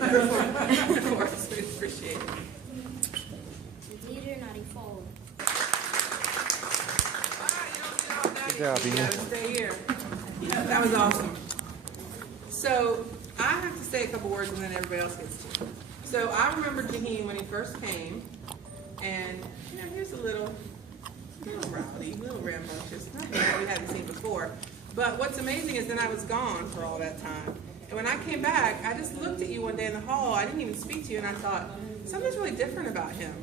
Of course, we appreciate it. Leader, naughty fold. Good job, Ian. You gotta stay here. Yeah, that was awesome. So I have to say a couple words and then everybody else gets to. So I remember Jaheim when he first came, and here's a little rowdy, little rambunctious, nothing that we hadn't seen before. But what's amazing is then I was gone for all that time. And when I came back, I just looked at you one day in the hall. I didn't even speak to you, and I thought, something's really different about him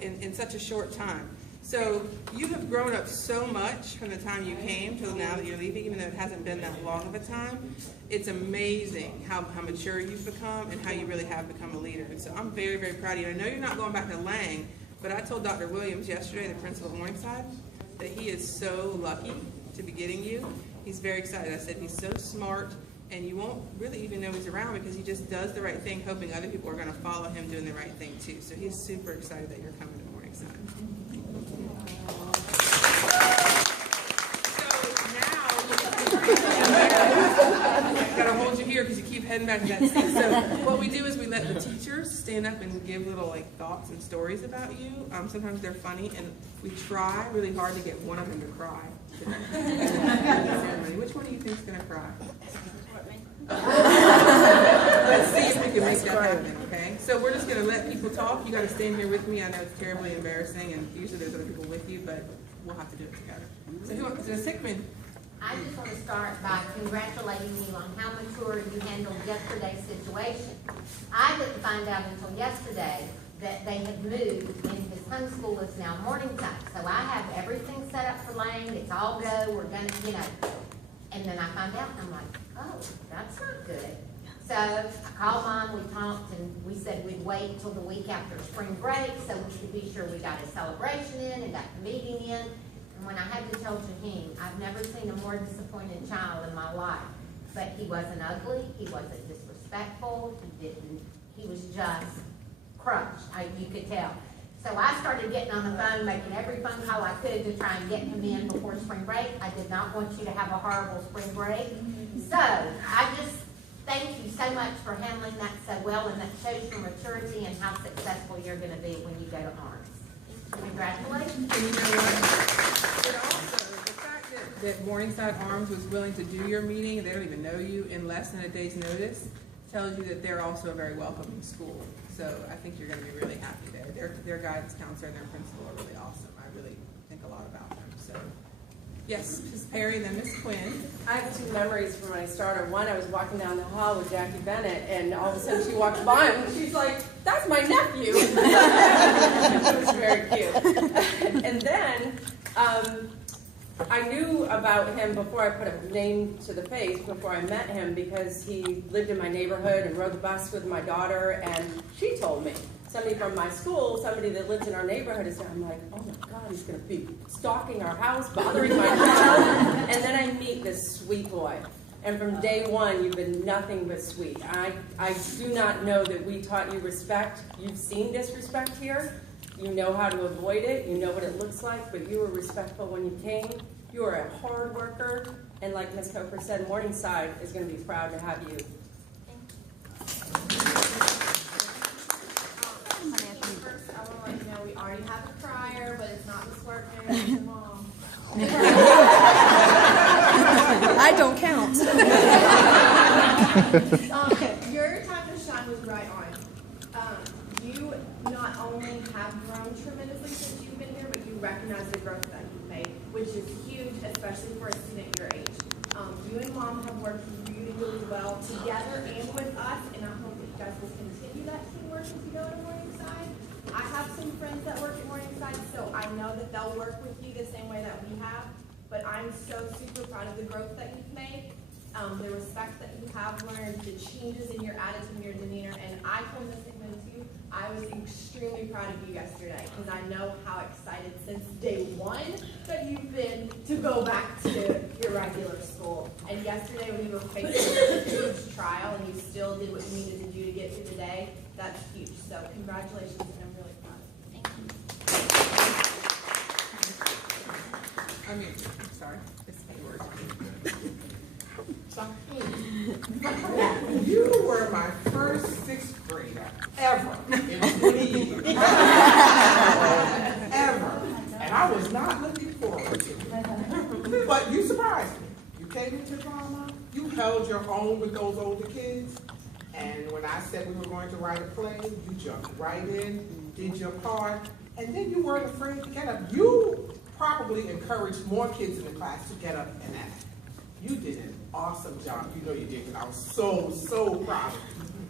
in such a short time. So you have grown up so much from the time you came till now that you're leaving, even though it hasn't been that long of a time. It's amazing how mature you've become and how you really have become a leader. And so I'm very, very proud of you. I know you're not going back to Lang, but I told Dr. Williams yesterday, the principal at Morningside, that he is so lucky to be getting you. He's very excited. I said he's so smart, and you won't really even know he's around because he just does the right thing, hoping other people are going to follow him doing the right thing too. So he's super excited that you're coming to Morningside. Gotta hold you here because you keep heading back to that seat. So what we do is we let the teachers stand up and give little thoughts and stories about you. Sometimes they're funny, and we try really hard to get one of them to cry. Which one do you think is gonna cry? Let's see if we can make that happen. Okay. So we're just gonna let people talk. You gotta stand here with me. I know it's terribly embarrassing, and usually there's other people with you, but we'll have to do it together. So who wants to Hickman? I just want to start by congratulating you on how mature you handled yesterday's situation. I didn't find out until yesterday that they had moved and his homeschool is now Morningside. So I have everything set up for Lang. It's all go. We're going to, And then I find out and I'm like, oh, that's not good. So I called Mom, we talked, and we said we'd wait till the week after spring break so we could be sure we got a celebration in and got the meeting in. And when I had to tell Jaheim, I've never seen a more disappointed child in my life. But he wasn't ugly, he wasn't disrespectful, he was just crushed, you could tell. So I started getting on the phone, making every phone call I could to try and get him in before spring break. I did not want you to have a horrible spring break. So I just thank you so much for handling that so well, and that shows your maturity and how successful you're going to be when you go to Arms. Congratulations. And you know what? But also, the fact that Morningside Arms was willing to do your meeting, and they don't even know you, in less than a day's notice, tells you that they're also a very welcoming school. So I think you're going to be really happy there. Their guidance counselor and their principal are really awesome. I really think a lot about them. So, yes, Ms. Perry, then Ms. Quinn. I have two memories from when I started. One, I was walking down the hall with Jackie Bennett, and all of a sudden she walked by and she's like, "That's my nephew." It was very cute. And then I knew about him before I put a name to the face, before I met him, because he lived in my neighborhood and rode the bus with my daughter, and she told me. Somebody from my school, somebody that lives in our neighborhood is there. I'm like, oh my God, he's going to be stalking our house, bothering my child. And then I meet this sweet boy. And from day one, you've been nothing but sweet. I do not know that we taught you respect. You've seen disrespect here. You know how to avoid it. You know what it looks like, but you were respectful when you came. You are a hard worker. And like Ms. Coker said, Morningside is going to be proud to have you. First, I want to let you know we already have a crier, but it's not Miss Workman, it's your mom. I don't count. Your time to shine was right on. You not only have grown tremendously since you've been here, but you recognize the growth that you've made, which is huge, especially for a student your age. You and Mom have worked really, really well together and with us, and I hope that you guys will continue that teamwork as you go to Morningside. I have some friends that work at Morningside, so I know that they'll work with you the same way that we have, but I'm so super proud of the growth that you've made, the respect that you have learned, the changes in your attitude and your demeanor, and I told Ms. Hickman too, I was extremely proud of you yesterday, because I know how excited since day one that you've been to go back to your regular school. And yesterday we were facing a huge trial, and you still did what you needed to do to get through the day. That's huge. So congratulations, and I'm really proud. I'm sorry. It's a word. You were my first get into drama, you held your own with those older kids. And when I said we were going to write a play, you jumped right in, did your part, and then you weren't afraid to get up. You probably encouraged more kids in the class to get up and act. You did an awesome job. You know you did, and I was so proud of you.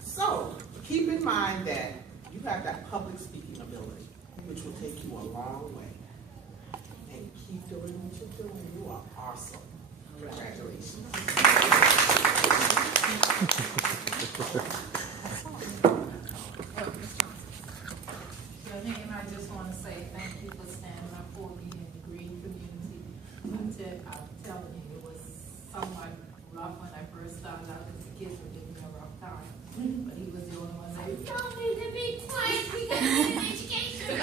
So keep in mind that you have that public speaking ability, which will take you a long way. And keep doing what you're doing. You are awesome. Congratulations. Your name, I just want to say thank you for standing up for me in the green community. I'm telling you, it was somewhat rough when I first started out, because the kids were giving me a rough time. But he was the only one that Y'all need to be quiet. We got an education.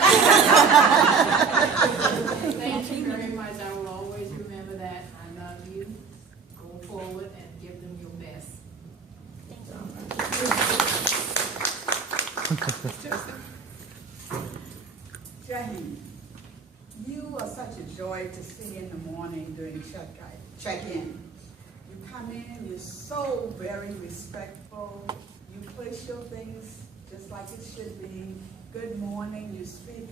thank you very much. I will always remember that. I love you. Go forward and give them your best. Jackie, you are such a joy to see in the morning during check-in. You come in, you're so very respectful. You push your things just like it should be. Good morning, you speak.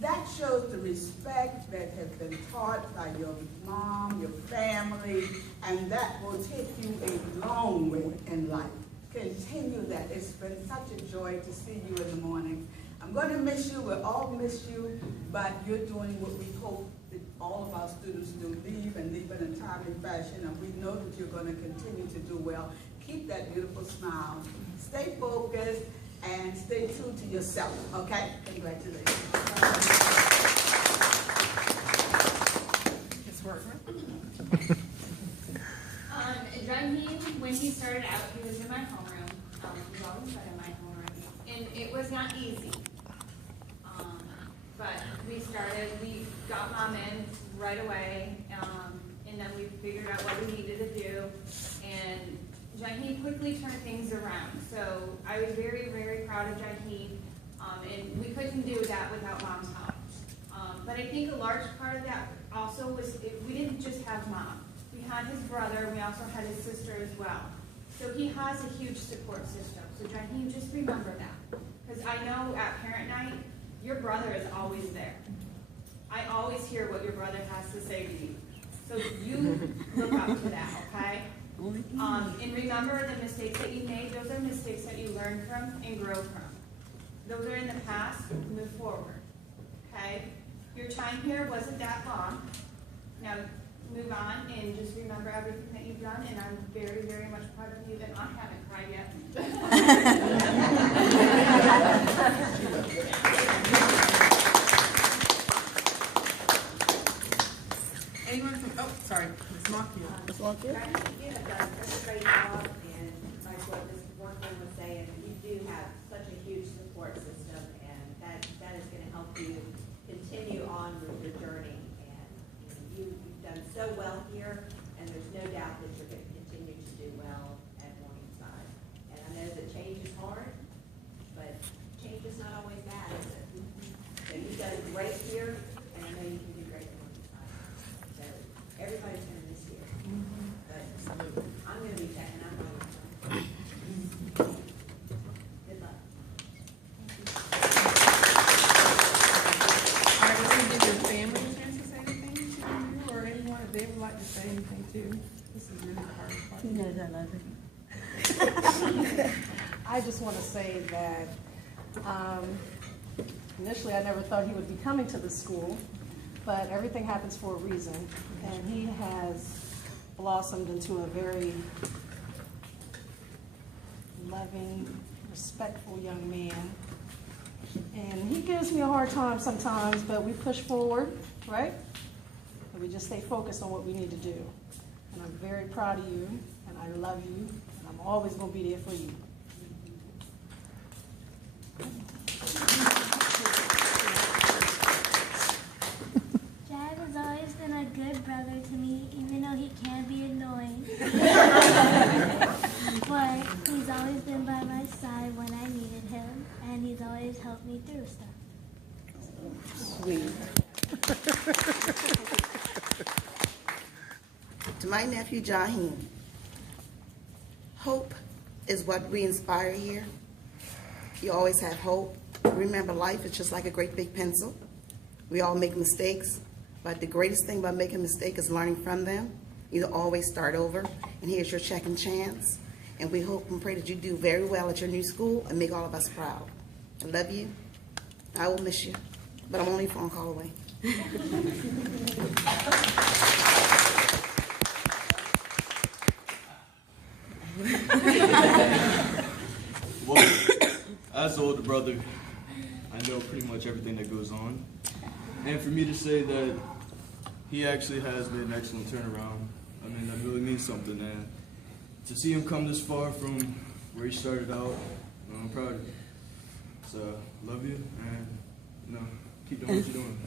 That shows the respect that has been taught by your mom, your family, and that will take you a long way in life. Continue that. It's been such a joy to see you in the morning. I'm going to miss you. We'll all miss you, but you're doing what we hope that all of our students do, leave and leave in a timely fashion, and we know that you're going to continue to do well. Keep that beautiful smile. Stay focused and stay true to yourself, okay? Congratulations. Ms. Workman? Raheem, when he started out, he was in my homeroom. He's always been in my homeroom. And it was not easy. But we got Mom in right away, and then we figured out what we needed to do. And Jaheem quickly turned things around. So I was very, very proud of Jaheem. And we couldn't do that without Mom's help. But I think a large part of that also was, we didn't just have Mom. We had his brother, we also had his sister as well. So he has a huge support system. So Jaheem, just remember that. Because I know at parent night, your brother is always there. I always hear what your brother has to say to you. So you look up to that, okay? And remember the mistakes that you made. Those are mistakes that you learn from and grow from. Those are in the past, move forward, okay? Your time here wasn't that long. Now move on and just remember everything that you've done, and I'm very, very much proud of you, and I haven't cried yet. Anyone from, oh, sorry, Ms. Mockfield. Ms. Lockwood? You have done such a great job, and like what Mr. Workman was saying, you do have such a huge support system, and that is going to help you continue on with your journey. And you've done so well here, and there's no doubt that you're going to continue to do well at Morningside. And I know that change is hard, but change is not always bad, is it? So you've done great here, and I know you can do great at Morningside. So everybody's going to miss you. But I'm going to be checking out my good luck. All right, we're going to give your family a chance to say anything to you, or anyone if they would like to say anything too. This is really the hardest part. He knows I love him. I just want to say that initially I never thought he would be coming to this school, but everything happens for a reason, and he has blossomed into a very loving, respectful young man. And he gives me a hard time sometimes, but we push forward, right? And we just stay focused on what we need to do. And I'm very proud of you, and I love you, and I'm always going to be there for you. Dad has always been a good brother to me, even though he can be annoying. But he's always been by my side when I needed him, and he's always helped me through stuff. Sweet. To my nephew, Jaheem, hope is what we inspire here. You always have hope. Remember, life is just like a great big pencil. We all make mistakes, but the greatest thing about making a mistake is learning from them. You always start over, and here's your second chance. And we hope and pray that you do very well at your new school and make all of us proud. I love you. I will miss you, but I'm only a phone call away. Well, as the older brother, I know pretty much everything that goes on. And for me to say that he actually has made an excellent turnaround, I mean, that really means something. And to see him come this far from where he started out, I'm proud of you. So, love you, and, keep doing what you're doing.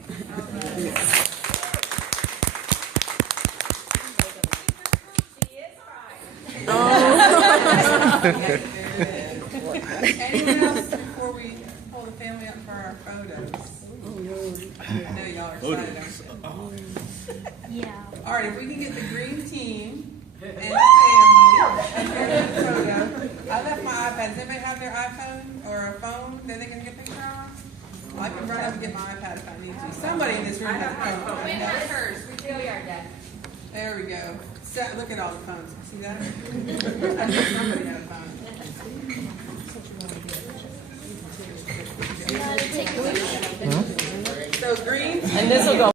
Anyone else before we pull the family up for our photos? I know y'all are excited, aren't you? Yeah. All right, if we can get the green team and the family and get the photo. I left my iPad. Does anybody have their iPhone or a phone that they can get a picture of? I can run up and get my iPad if I need to. Somebody in this room has a phone. When was hers? We really are dead. There we go. Look at all the phones. See that? I knew somebody had a phone. So green. And this will go